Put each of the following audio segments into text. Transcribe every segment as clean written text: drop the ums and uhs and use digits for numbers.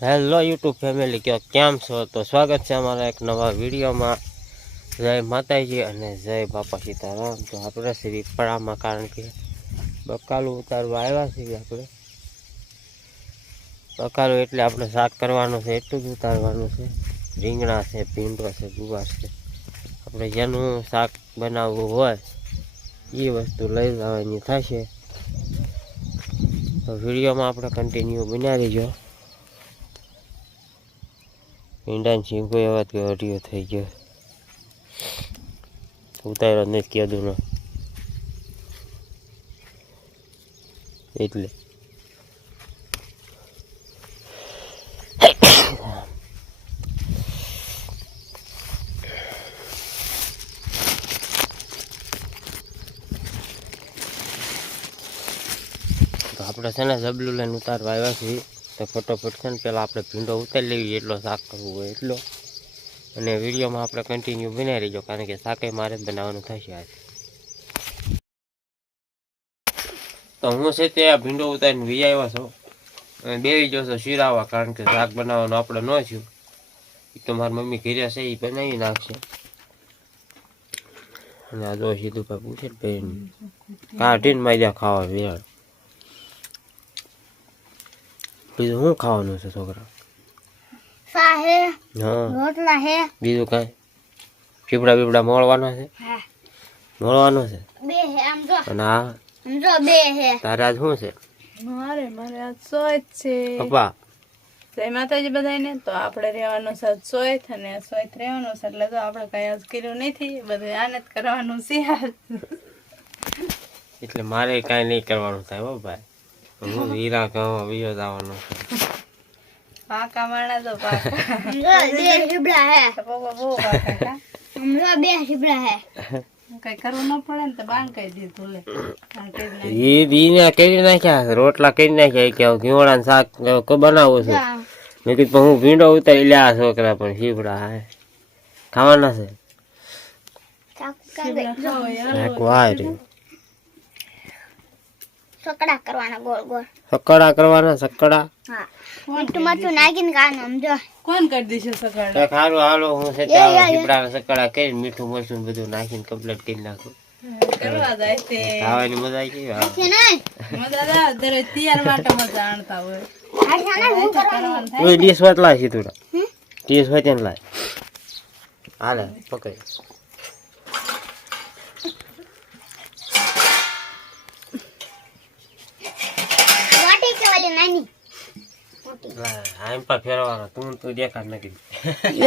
Hello YouTube family કેમ છો? તો સ્વાગત છે અમારા એક નવા વિડીયોમાં. જય માતાજી અને જય બાપા સીતારામ. તો આપણે શ્રીફળામાં કારણ કે બકાલું ઉતારવા આવ્યા છીએ. આપણે બકાલું એટલે આપણે શાક કરવાનું છે, એટલું જ ઉતારવાનું છે. રીંગણા છે, ભીંડો છે, ગુવાર છે. આપણે જેનું શાક બનાવવું હોય એ વસ્તુ લઈ જવાની થશે. તો વિડીયોમાં આપણે કન્ટિન્યુ બન્યા રહીજો. ઈંડાની શીંગો એવા કે અઢીઓ થઈ ગયો, ઉતાર્યો નથી કીધું ને એટલે તો આપણે છે ને જબલું લઈને ઉતારવા આવ્યા છીએ. તો ફટોફટ છે ને પહેલાં આપણે ભીંડો ઉતારી લેવી, એટલો શાક કરવું હોય એટલો. અને વિડીયોમાં આપણે કન્ટિન્યુ બનાવી રહીજો, કારણ કે શાકે મારે જ બનાવવાનું થશે આજ. તો હું છે તે આ ભીંડો ઉતારીને વી આવ્યો છું અને બેવી ગયો છો શીરાવા, કારણ કે શાક બનાવવાનું આપણે ન થયું. એ તો મારી મમ્મી ઘરે છે, એ બનાવી નાખશે. અને આ જો સીધું ભાઈ પૂછે બેન કાઢીને માર્યા ખાવા વિરાળ. બીજું શું ખાવાનું છે છોકરા? હા, બીજું કાંઈ પીપડા બીપડા મોળવાનો છે? મોળવાનો છે. અને આ તારે આજ શું છે? મારે આજ સોય છે. પપ્પા જય માતાજી બધાને. તો આપણે રહેવાનું છે સોય અને સોય રહેવાનું છે, એટલે તો આપણે કઈ આજ કર્યું નથી, બધું આને જ કરવાનું છે. એટલે મારે કાંઈ નહીં કરવાનું થાય હો ભાઈ. હું હીરા ગામમાં બીજો જવાનો છું. પાકા માણા તો કઈ કરવું ન પડે ને તો બાંધ કહી દીધું લે. એ કરી નાખ્યા, રોટલા કરી નાખ્યા. કે ઘીવડા શાક બનાવું છું. મેં કીધું હું ભીંડો ઉતારી લ્યા છોકરા, પણ શીપડા હે ખાવાના છે. સકડા કરવાના ગોળ ગોળ. સકડા કરવાના, સકડા. હા, મીઠું મરચું નાખીને ખાવાનું સમજો. કોણ કરી દેશે સકડા? સારું હાલો, હું છે શીપડા સકડા કરી મીઠું મરચું બધું નાખીને કમ્પ્લીટ કરી નાખું. કરવા જાય તે ખાવાની મજા આવી ગઈ. મજા આવે દરેક તૈયાર માટે મજા આણતા હોય. ડીશ વાત લાય છે થોડા, ડીશ હોય તેને લાય. હાલે પકડ. આમ પા ફેરવાનો તું દેખાડ નાખી.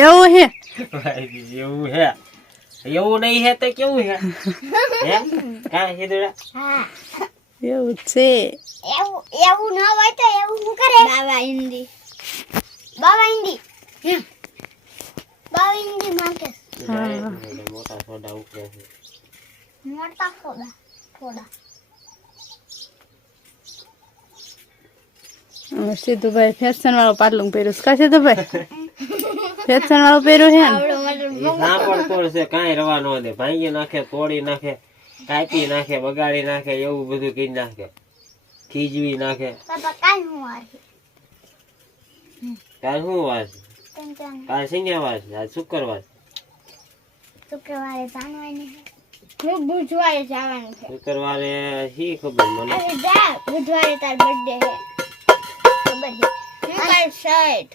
એવું હે? એવું હે? એવું નહીં હે તો કેવું હે? હે કાંઈ સીધુડા? હા, એવું છે. એવું ન હોય તો એવું શું કરે? બાવા હિન્દી માંગે. મોટા સોડા ઉપરે છે. મોટા થોડા સીધુભાઈ ફેશન વાળો પાટલું પહેર્યું છે. કા સીધુભાઈ ફેશન વાળું પહેર્યું છે ને? સાંપડ તોડ છે, કાંઈ રવા ન દે. ભાંગી નાખે, તોડી નાખે, કાપી નાખે, બગાડી નાખે, એવું બધું કરી નાખે, ખીજવી નાખે. કાલ હું વારી કાલ શું વાર છે? કાલ સિંગ્યા વાર છે, આજ શુક્રવાર. શુક્રવારે જાણવાની હું બુધવારે જવાનું છે. શુક્રવારે શી ખબર મને. અરે જા, બુધવારે તાર બર્થડે છે. ખબર છે. માર શર્ટ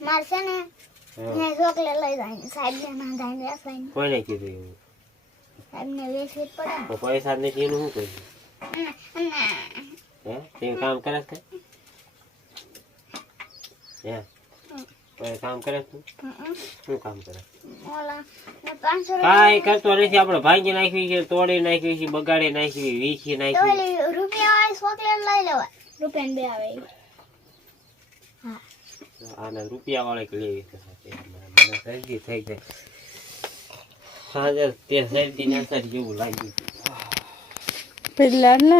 માર છે ને મેં ચોકલેટ લઈ જાય સાહેબ ને ના જાય વેચવાની. કોઈને કીધું એવું? સાહેબ ને વેચવી જ પડે તો પૈસા નથી એનું શું કર્યું? હે તે કામ કરે છે? હે કોઈ કામ કરે તું? શું કામ કરે? ઓલા ને 500 કાંઈ કરતો નથી. આપણે ભાંગી નાખવી છે, તોડી નાખવી છે, બગાડી નાખવી, વીખી નાખવી. તો રૂપિયા વાળી ચોકલેટ લઈ લેવા. રૂપિયા બે આવે એ. હા, આને રૂપિયા વાળે લેવી છે. મને શરદી થઈ ગઈ સાંજે. તે શરદી ને અસર જેવું લાગ્યું પેલા ને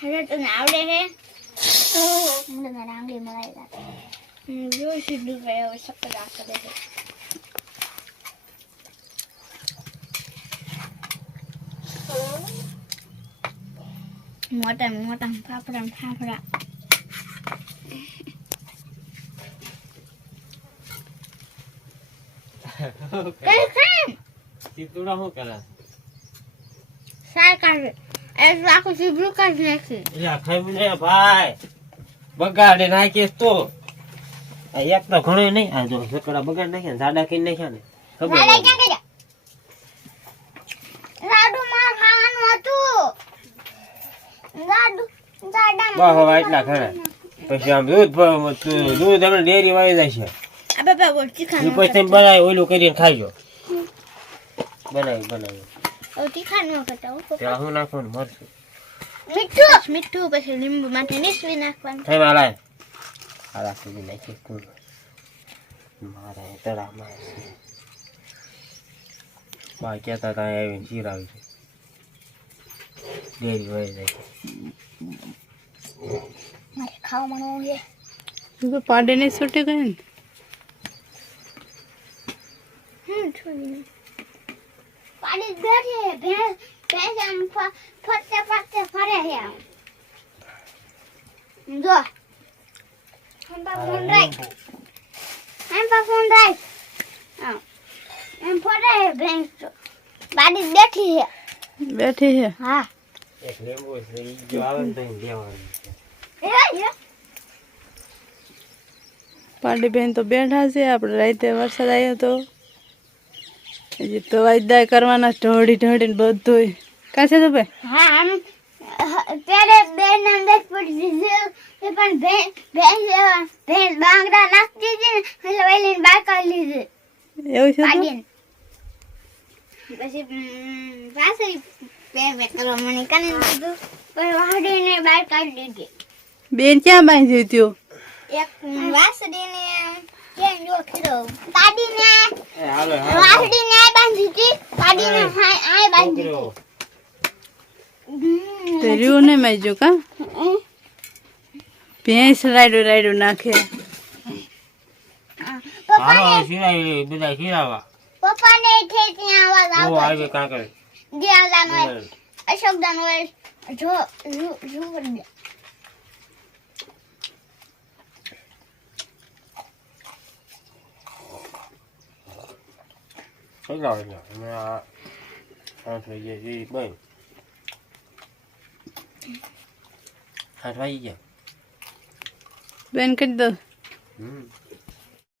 હવે તને આવડે છે? મને તારા આંગળી મરાઈ જાય. જો સીધું ગયો સકડા કરે છે. મોટા મોટા ફાફડા ફાફડા કઈ ખાય સીતુડા શું કરે સાર કાઢે એ આખું સીબરું કાઢી નાખી એટલે ખાઈ ને ભાઈ બગાડે નાખીશ તો આ એક તો ઘણું નહીં આ જો સકડા બગાડ નાખ્યા ને જાડા કરી નાખ્યા ને ખબર લાડા નથી. ક્યાં કર્યા લાડુ માં ખાવાનું હતું લાડુ દાડા બહુ હવા એટલા ખરા પછી આમ દૂધ આપણે ડેરી વાળી જાય છે આ બાબા બોલતી એ ખાવાનું પછી તમે બનાવી ઓલું કરીને ખાઈજો બનાવી ઓટી ખાવાનું કરતા ત્યાં હું નાખવાનું મરશું મીઠું મીઠું પછી લીંબુ માટે નીસવી નાખવાનું થઈ મારા આ રાખી નાખી તું મારે તળા મારે બા કહેતા હતા આવીને ચીરાવી છે ડેરી વાળી જાય છે મારે ખાવાનું છે તો પાડે નહીં છૂટી ગઈ ને છોડીને પાડી બેઠી ભેંસ આમ ફરતે ફરતે ફરે છે આમ જો એમ ફોન રાખ આમ એમ ફરે છે ભેંસ તો પાડી બેઠી છે બેઠી છે હા એક લીંબુ છે ઈ જો આવે ને તો એને લેવાનું છે એ પાડી બેન તો બેઠા છે આપણે રાતે વરસાદ આવ્યો તો હજી તો વાયદા કરવાના ઢોળીને બધું કાં છે તો ભાઈ હા આમ ત્યારે બે નામ દેખ પડી દીધું એ પણ ભેંસ બાંગડા નાખતી હતી ને એટલે વેલીને બહાર કાઢી લીધું એવું છે તો? પાડીને પછી પાછળ બે કરવા મને કાને દીધું પછી વાડીને બહાર કાઢી દીધી બેન ક્યાં બાંધી ત્યો એક વાસડીને કેમ જો ખીરો પાડીને એ હાલો વાસડીને આ બાંધી હતી પાડીને આ બાંધી છોકરો તો રહ્યું નહીં માજ્યું કા હતી ભેંસ રાયડું નાખે હાલો સિરાય બધા ખીરાવા પપ્પાને છે ત્યાં અવાજ ઓ આવતો આવી કાંકર દિયાલદાન હોય અશોકદાન હોય જો કરી દે કેટલા વાગ્યા અમે આ 8 વાગ્યા જે બંધ 8 વાગી ગયા બેન કરી દો હમ